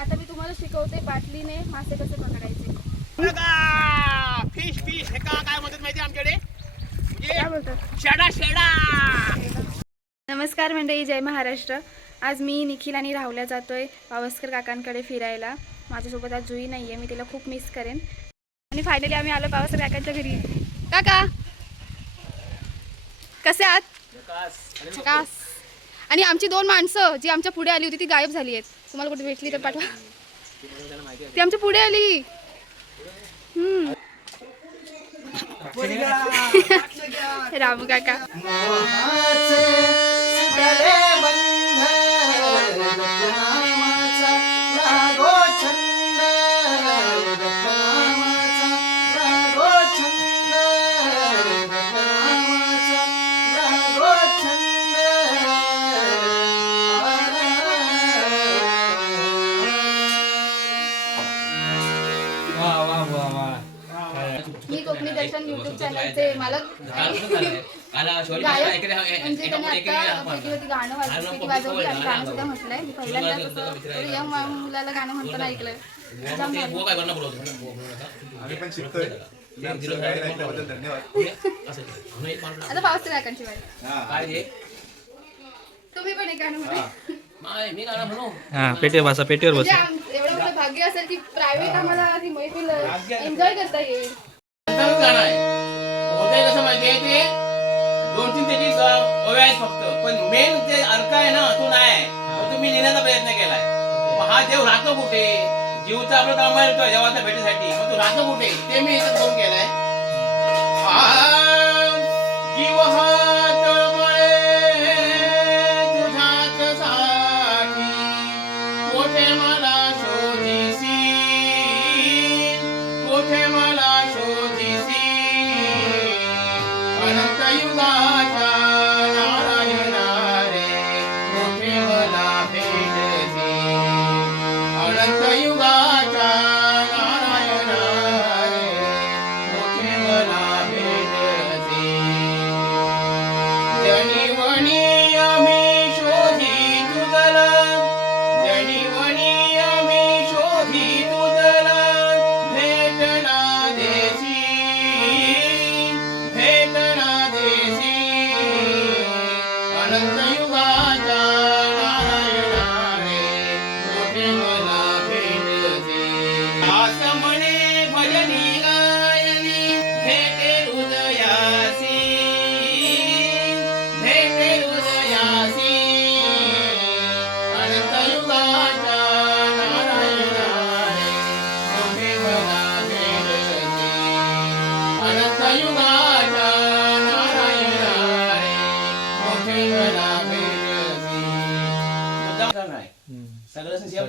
आता मी तुम्हाला शिकवते बाटलीने मासे कसे पकडायचे. बघा फिश फिश हे का काय म्हणतात माहिती आमच्याकडे? म्हणजे शेडा शेडा. नमस्कार मंडळी जय महाराष्ट्र. आज मी निखिल आणि राहुल्या जातोय पावसकर काकांकडे फिरायला. माझ्यासोबत आज जुई नाही आहे मी तिला खूप मिस करेन. आणि फायनली आम्ही आलो पावसकर काकांच्या घरी. काका! कसे आहात? कास आणि आमची दोन माणसं जी आमच्या पुढे आली होती ती गायब झाली आहेत. तुम्हाला कुठे भेटली तर पाठवा. ती आमच्या पुढे आली. हम्म. रामू काका. मी कोकणी दर्शन युट्यूब चॅनलचे मालक. गायक. म्हणजे त्यांनी आता व्हिडिओवरती गाणं वाजवलं पेटी वाजवली आणि गाणं सुद्धा म्हटलंय. मी थोडं यंग मुलाला गाणं म्हणताना ऐकलंय. आता वाट तुम्ही पण एक गाणं म्हणू. हा पेटीवर बसा पेटीवर म्हणजे बसा एवढं मोठं भाग्य असेल की प्रायव्हेट आम्हाला मैफिल एन्जॉय करता येईल. कसं माहितीये ते. दोन तीन त्याची ग- ओव्या आहेत फक्त. पण मेन जे अर्थ आहे ना तो नाही तो तुम्ही लिहिण्याचा प्रयत्न केलाय. मग हा देव राहतो कुठे? जीवचा आपलं काम मिळतोय देवाच्या भेटीसाठी. मग तो राहतो कुठे? ते मी इथं फोन केलाय. जीव हात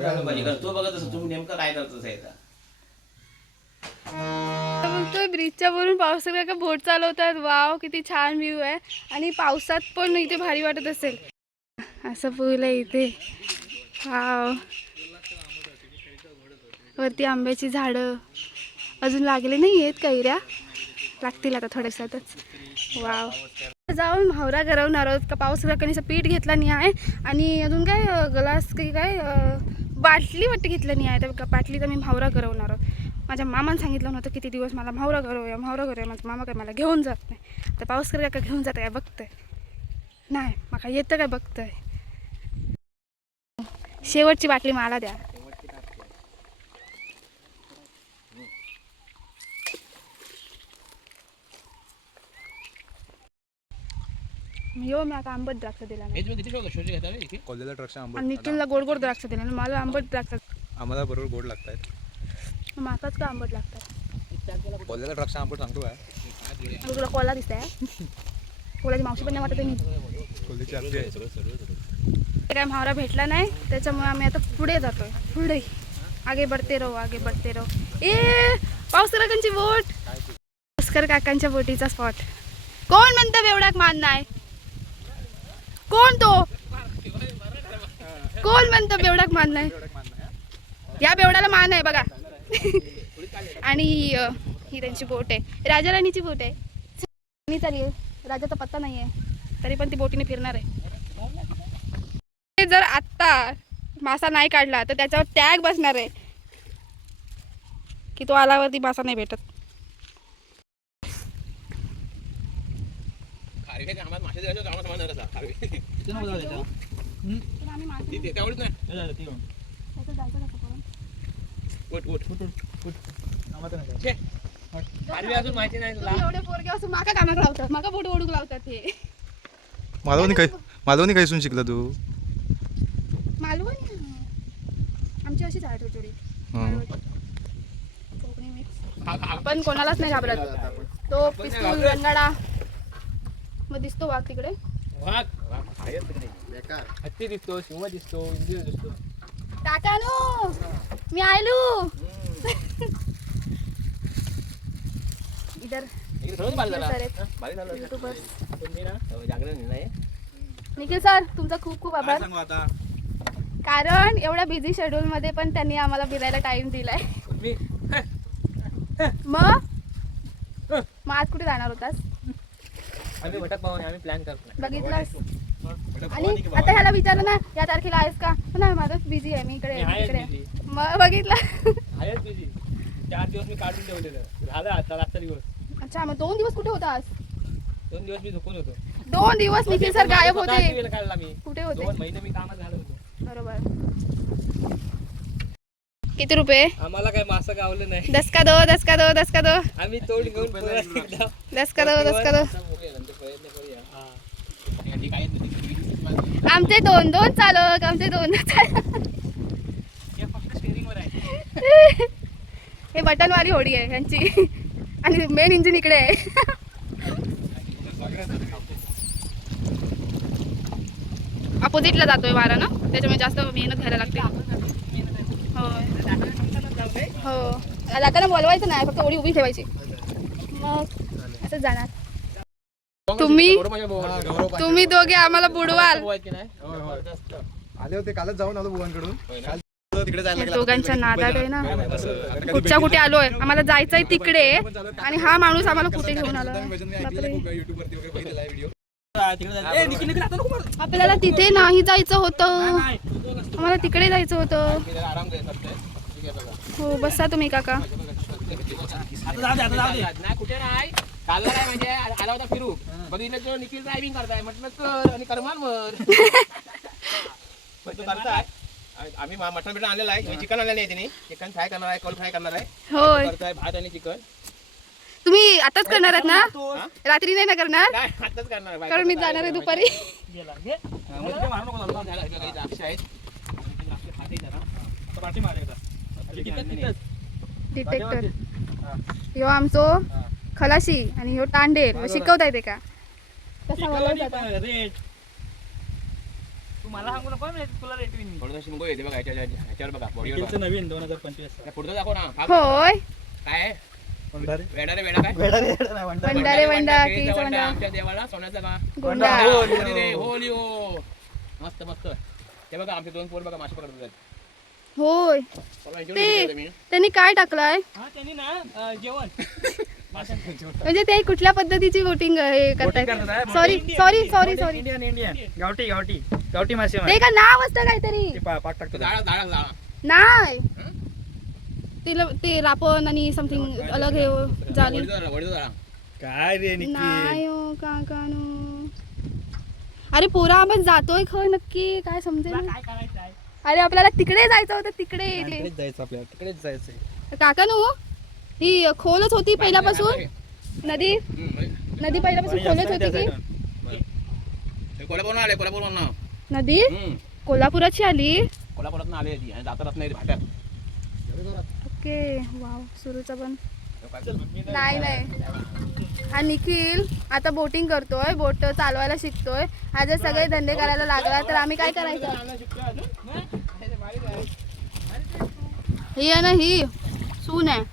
झालं पाहिजे कारण तो बघत असतो तुम्ही नेमकं काय करतो साहेब बोलतोय ब्रिजच्या वरून पावसात का बोट चालवतात. वाव किती छान व्ह्यू आहे. आणि पावसात पण इथे भारी वाटत असेल. असं पूल आहे इथे. वाव वरती आंब्याची झाडं. अजून लागले नाही आहेत कैऱ्या. लागतील आता थोड्यासातच वाव जाऊन म्हावरा गरवणार आहोत. का पाऊस कणीचा पीठ घेतला नाही आहे आणि अजून काय ग्लास काही काय बाटली वाटते घेतलं नाही आहे. तर बाटली तर मी म्हावरा गरवणार आहोत माझ्या मामानं सांगितलं नव्हतं किती दिवस मला म्हावरा गरवूया म्हावरा गरवूया माझा मामा काय मला घेऊन जात नाही. तर पाऊस काका घेऊन जातं काय बघतंय? नाही मला येतं काय बघतंय? शेवटची बाटली मला द्या. यो मी आता आंबट द्राक्ष दिला नाही. आणि आंबट निखिलला गोड गोड द्राक्ष दिले आणि मला आंबट द्राक्ष आम्हाला बरोबर गोड लागतात माकाच का आंबट लागतात? कोल्ह्याला ट्रकच्या आंबट सांगतो काय तुला कोला दिसतंय कोलाची मावशी पण नाही वाटत आहे मी. कोल्ह्याची आरती आहे. काय म्हावरा भेटला नाही त्याच्यामुळे आम्ही आता पुढे जातोय. पुढे. आगे बढते रहो आगे बढते रहो. ए पावसकर काकांची बोट. पावसकर काकांच्या बोटीचा स्पॉट कोण म्हणतं बेवडाक मान नाही कोण तो? कोण म्हणतो बेवडाक मान नाही? या बेवड्याला मान आहे बघा. आणि ही त्यांची बोट आहे. राजा राणीची बोट आहे. मी चालली आहे. राजाचा पत्ता नाही आहे तरी पण ती बोटीने फिरणार आहे. जर आत्ता मासा नाही काढला तर त्याच्यावर टॅग बसणार आहे. की तो आल्यावरती मासा नाही भेटत खारी काय आम्हाला मासे द्यायचे आम्हाला समाज नाही तसा. खारी. तिथे त्यावेळेस नाही उठ उठ छे. खारी अजून माहिती नाही तुला एवढे पोरगे असं माका कामाक लावतात माका बोट ओढूक लावतात. हे. मालवणी काय मालवणी काय शिकला तू? मालवणी? आमची अशीच आहे थोडी. हं. कोकणी मिक्स. पण कोणालाच नाही घाबरत. तो पिस्तूल रंगाडा. मग दिसतो वाघ तिकडे. वाघ. हत्ती दिसतो सिंह दिसतो इंदिर दिसतो. टाकानो मी आयलू. इधर. निखिल सर तुमचा खूप खूप आभार. कारण एवढ्या बिझी शेड्यूल मध्ये पण त्यांनी आम्हाला फिरायला टाइम दिलाय. मग आज कुठे जाणार होतास? आम्ही भटक पाहून आम्ही प्लॅन करतो बघितलास? आणि आता ह्याला विचारलं ना या तारखेला आहेस का? नाही माझं बिझी आहे मी इकडे इकडे. मग बघितलं. आहेच बिझी चार दिवस मी काढून ठेवलेलं. झालं आता दिवस. अच्छा मग दोन दिवस कुठे होतास दोन दिवस मी झोपून होतो. दोन दिवस निखिल सर गायब होते. काढला मी. कुठे होते? दोन महिने मी कामात झालो होतो. बरोबर. किती रुपये? आम्हाला काय मासं गावलं नाही. दस का दो दस का दो दस का दो. आम्ही तोड घेऊन परत एकदा दस का दो दस का दो. आमचे दोन दोन चालक आमचे दोन चालक. हे बटनवाली होडी आहे यांची. आणि मेन इंजिन इकडे आहे. अपोजिटला जातोय वारा ना? त्याच्यामुळे जास्त मेहनत घ्यायला लागते. हो. हो. जाताना बोलवायचं नाही फक्त होडी उभी ठेवायची. मग असंच जाणार. तुम्ही तुम्ही दोघे आम्हाला बुडवाल. आले होते कालच जाऊन आलो बुवांकडून. दोघांच्या नादात आहे ना. कुठच्या कुठे आलोय? आम्हाला जायचंय तिकडे. आणि हा माणूस आम्हाला कुठे घेऊन आला? आपल्याला तिथे नाही जायचं होतं. आम्हाला तिकडे जायचं होतं. हो बसा तुम्ही काका. कुठे नाही म्हणजे आला होता फिरू बघितलं तो निखिल ड्रायव्हिंग करताय म्हटलं कर आणि करमान वर पण तो करताय. आम्ही मा- मटण बिटन आणलेलं आहे. चिकन आणलेलं आहे तिने. चिकन फ्राय करणार आहे कॉल फ्राय करणार आहे. होय. करताय भात आणि चिकन. तुम्ही आताच करणार आहात ना? रात्री नाही ना करणार? काय आताच करणार कारण मी जाणार आहे दुपारी. झालं, इकडे काही द्राक्ष आहेत द्राक्ष खाते जरा. डिटेक्टर. ह्यो आमचो. खलाशी आणि ह्यो तांडेल शिकवता येते का? कसा बोलायचा थोडंसं शिंगो येते बघा ह्याच्या- ह्याच्या- ह्याच्यावर बघा बॉडीवर बघा. नवीन दोन हजार पंचवीस. त्या पुढचं दाखव ना हा होय. काय? आहे? वेडा रे वेडा काय? भंडारे. वंडा केळीचा केळीचा वंडा, वंडा. आमच्या देवाला सोन्याचा का गोंडा. होली रे, होली हो. मस्त मस्त. ते बघा आमचे दोन पोर बघा मासे पकडत होय. ते. त्यांनी काय टाकलाय? हा त्यांनी ना अं, जेवण. म्हणजे ते कुठल्या पद्धतीची वोटिंग हे करतायत? Sorry sorry sorry sorry Indian Indian गावठी गावठी. गावठी मासे ते का नाव असतं काहीतरी? नाही. तिला ते रापण आणि समथिंग अलग हे झाली. वडील जाळा. काय रे नाही हो काकानो. अरे पोरा आपण जातोय खय नक्की. काय समजेल काय करायचं आहे अरे आपल्याला तिकडे जायचं होतं तिकडे तिकडेच जायचं आपल्याला तिकडेच जायचंय. काकानो ही खोलच होती पहिल्यापासून? नदी? नदी पहिल्यापासून खोलच होती की हे आले कोल्हापूरवरून नदी. कोल्हापुराची आली? कोल्हापुरातून आले ती आणि जातात नाही भाट्यात. ओके वाव सुरूचा पण. नाही नाही. हा निखिल आता बोटिंग करतोय बोट चालवायला शिकतोय. हा जर सगळे धंदे करायला लागला तर आम्ही काय करायचं? ही आहे ना ही. सून आहे.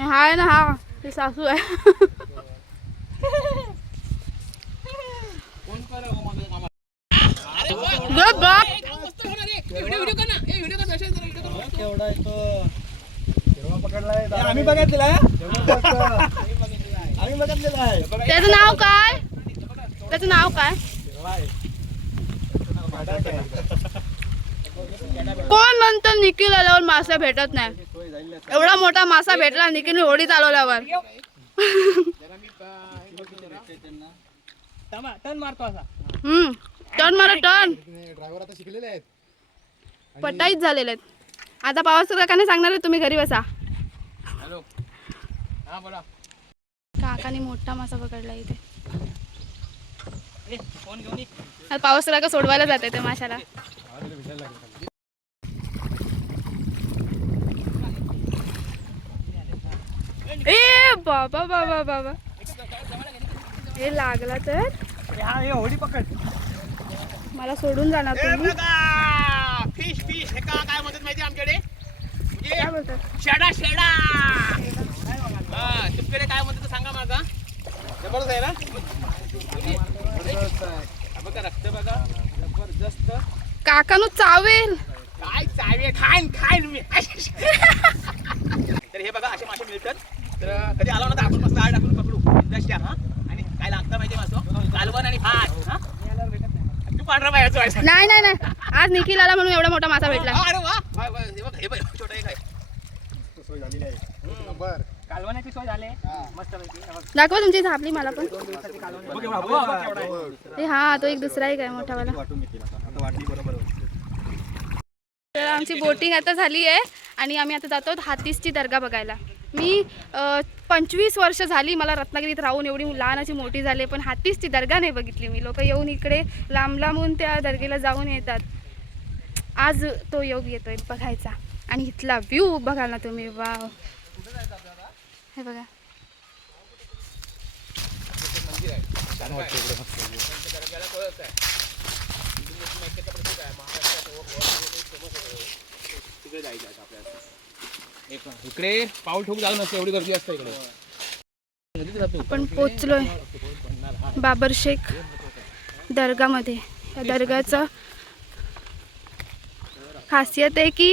हा आहे ना हा. ही सासू आहे. व्हिडिओ व्हिडिओ कर ना. व्हिडिओ कर दर्शन जरा व्हिडिओ कर. केवढा आहे तो पकडलाय आम्ही बघितलेला आम्ही बघितलेला आहे. त्याचं नाव काय? त्याचं नाव काय? कोण म्हणतं निखिल आल्यावर मासा भेटत नाही? एवढा मोठा मासा भेटला निखिलने होडी चालवल्यावर. टन मारतो असा. हम्म टर्न मारा टर्न ड्रायव्हर आता शिकलेले आहेत. पटाईच झालेले आहेत. आता पाऊस काकाने सांगणार आहे तुम्ही घरी बसा. हा बोला. काकाने मोठा मासा पकडला इथे. फोन घेऊन पाऊस काका सोडवायला जाते ते माशाला? ए बाबा बाबा बाबा. हे लागला तर? ए, होडी पकड. मला सोडून जाणार तुम्ही. फिश फिश हे का काय म्हणतात माहिती आमच्याकडे? शेडा. शेडा. हा तुमच्याकडे काय म्हणतात ते सांगा माझा जबरदस्त आहे ना? बघा रक्त बघा. जबरदस्त. काकानू चावेल. काय चावे खाईन खाईन मी. तर हे बघा असे मासे मिळतात. तर कधी आलो ना तर आपण मस्त आळ टाकून पकडू. इंदाशी हा. आणि काय लागतं माहिती मासो? कालवण आणि भात हा. तू पांढरा व्हायचं नाही नाही नाही. आज निखिल आला म्हणून एवढा मोठा मासा भेटला. अरे वा. छोटा एक आहे. सोय झालेली आहे. नंबर. कालवण्याची सोय झाली. मस्त पैकी दाखवा तुमची झापली मला पण. ए हा तो एक दुसरा एक आहे मोठावाला तर आमची बोटिंग आता झाली आहे आणि आम्ही आता जातो हातीसची दर्गा बघायला. मी पंचवीस वर्ष झाली मला रत्नागिरीत राहून एवढी लहान अशी मोठी झाली पण हातीसची दर्गा नाही बघितली मी. लोक येऊन इकडे लांब लांबून त्या दर्गेला जाऊन येतात. आज तो योग येतोय बघायचा. आणि इथला व्ह्यू बघाल ना तुम्ही. वाव हे बघा. इकडे पाऊल ठोक जाऊ नसते एवढी गर्दी असते इकडे. आपण पोचलोय बाबर शेख दर्गामध्ये. या दर्गाचं खासियत आहे की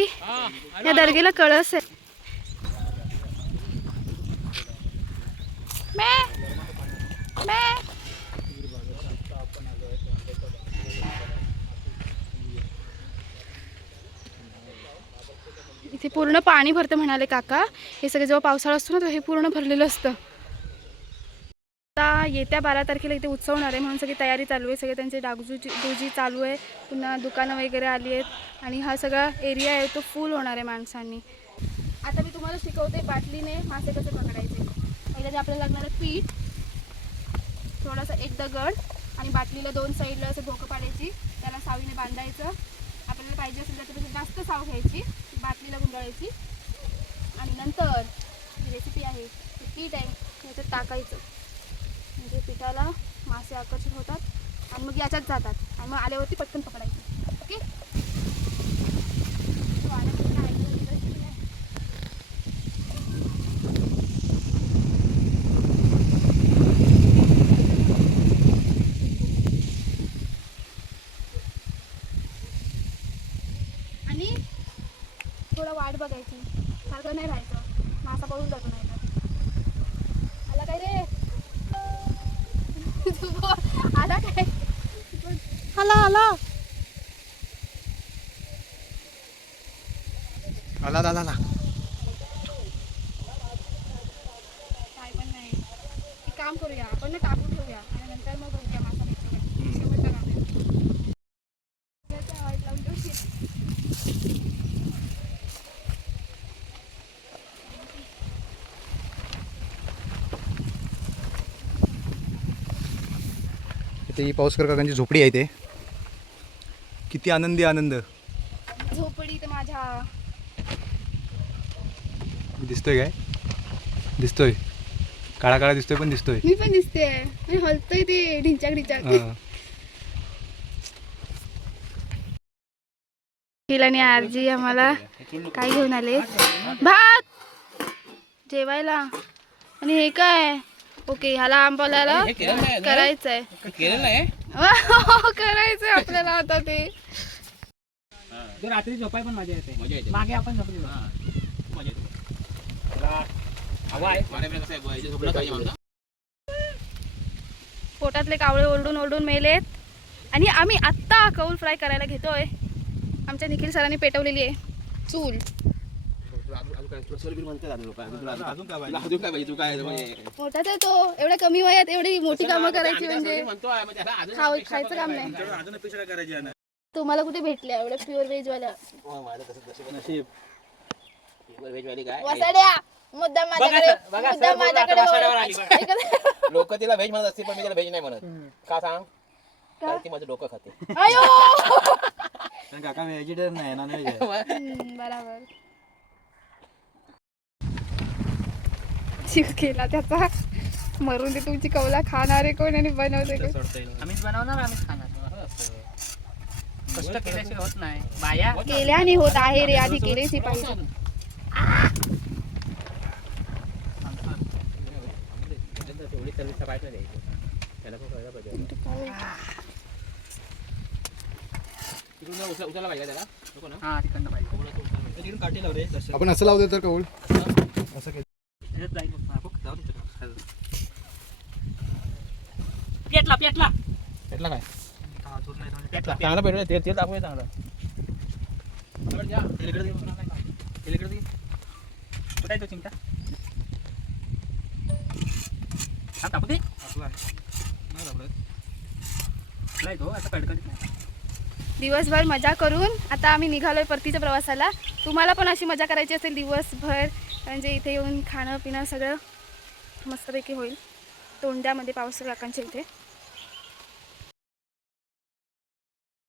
या दर्गेला कळस आहे मे, मे. इथे पूर्ण पाणी भरतं म्हणाले काका. हे सगळं जेव्हा पावसाळा असतो ना तेव्हा हे पूर्ण भरलेलं असतं. आता येत्या बारा तारखेला इथे उत्सव होणार आहे म्हणून सगळी तयारी चालू आहे. सगळे त्यांचे डागजूची दुजी चालू आहे. पुन्हा दुकानं वगैरे आली आहेत. आणि हा सगळा एरिया आहे तो फुल होणार आहे माणसांनी. आता मी तुम्हाला शिकवते बाटलीने मासे कसे पकडायचे. पहिल्याने जे आपल्याला लागणारं पीठ थोडासा एक दगड आणि बाटलीला दोन साईडला असं भोकं पाडायची. त्याला सावीने बांधायचं. आपल्याला पाहिजे असेल त्याच्यापेक्षा जास्त साव घ्यायची. बाटलीला गुंडाळायची. आणि नंतर ही रेसिपी आहे ती पीठ आहे ह्याच्यात याच्यात टाकायचं. म्हणजे पिठाला मासे आकर्षित होतात आणि मग याच्यात जातात. आणि मग आल्यावरती पटकन पकडायचं. ओके तो आल्यावरती काय ऐकलं की नाही? आणि थोडा वाट बघायची सारखं नाही राहायचं मासा पळून जातो नाही तर आला काय रे तू बोल. आला काय आला आला आला आला आला काय पण नाही एक काम करूया आपण ना टाकून ठेवूया आणि नंतर मग बघूया मासा भेटतो का. शेवटचं काम आहे. त्याच्या वाईट लावून ठेवशील. इथे ही पाऊसकर काकांची झोपडी आहे ते किती आनंदी आनंद. झोपडी तर माझ्या. दिसतोय काय? दिसतोय. काळा काळा दिसतोय पण दिसतोय. मी पण दिसते मी हलतोय ते ढिंचाक ढिंचाक. आणि आरजी आम्हाला काय घेऊन आले भात! जेवायला. आणि हे काय? ओके ह्याला आंबोल्याला? करायचंय. हे हो, करायचंय आपल्याला आता ते. रात्री झोपाय पण मजा येते. मजा येते. मागे आपण झोपलेलो हा. पोटातले कावळे ओरडून ओरडून मेलेत. आणि आम्ही आत्ता कौल फ्राय करायला घेतोय. आमच्या निखिल सरांनी पेटवलेली आहे. चूल. अजून काय पाहिजे अजून काय पाहिजे तू काय म्हणजे मोठाच आहे तो. एवढ्या कमी वयात एवढी मोठी कामं करायची म्हणजे खायचं काम नाही. अजून अपेक्षा काय करायची आहे ना? तुम्हाला कुठे भेटल्या एवढ्या प्युअर व्हेज वाल्या? हो, माझं तसं तसं नशीब व्हेजवाली काय वसाड्या मुद्दाम माझ्याकडे बघा, मुद्दाम सर, बघा, माझ्याकडे आता वसाड्यावर आली बघा. इकडे- लोक तिला व्हेज म्हणत असतील पण मी त्याला व्हेज नाही म्हणत. का सांग? का? कारण ती माझं डोकं खाते. अयो! कारण काका व्हेजिटेरियन नाही नॉन व्हेज आहे हम्म, बराबर. जीव केला त्याचा. मरून दे तुमची कवला खाणारे कोण आणि बनवते कोण? आम्हीच बनवणार आम्हीच खाणार. कष्ट केल्याशिवाय होत नाही. बाया केल्याने होत आहे रे आधी केलेच ही पाहिजे. हा आपण असं लावतो तर कौल. असं त्याच्यात जाईल फक्त. हा, बघ. जाऊ दे तिकडं. पेटला पेटला भेटला काय हा, दूर नाही जाऊन. पेटला चांगलं भेटलं तेल तेल दाखवूया चांगलं तेल इकडे दे. तेल इकडे दे. कुठे आहे तो चिमटा हा टाकू दे आपला आहे. नाही दाबलं. कुठला आहे तो आता कडकडीत नाही दिवसभर मजा करून आता आम्ही निघालोय परतीच्या प्रवासाला तुम्हाला पण अशी मजा करायची असेल दिवसभर म्हणजे इथे येऊन खाणं पिणं सगळं मस्तपैकी होईल. तोंड्यामध्ये पावस काकांच्या इथे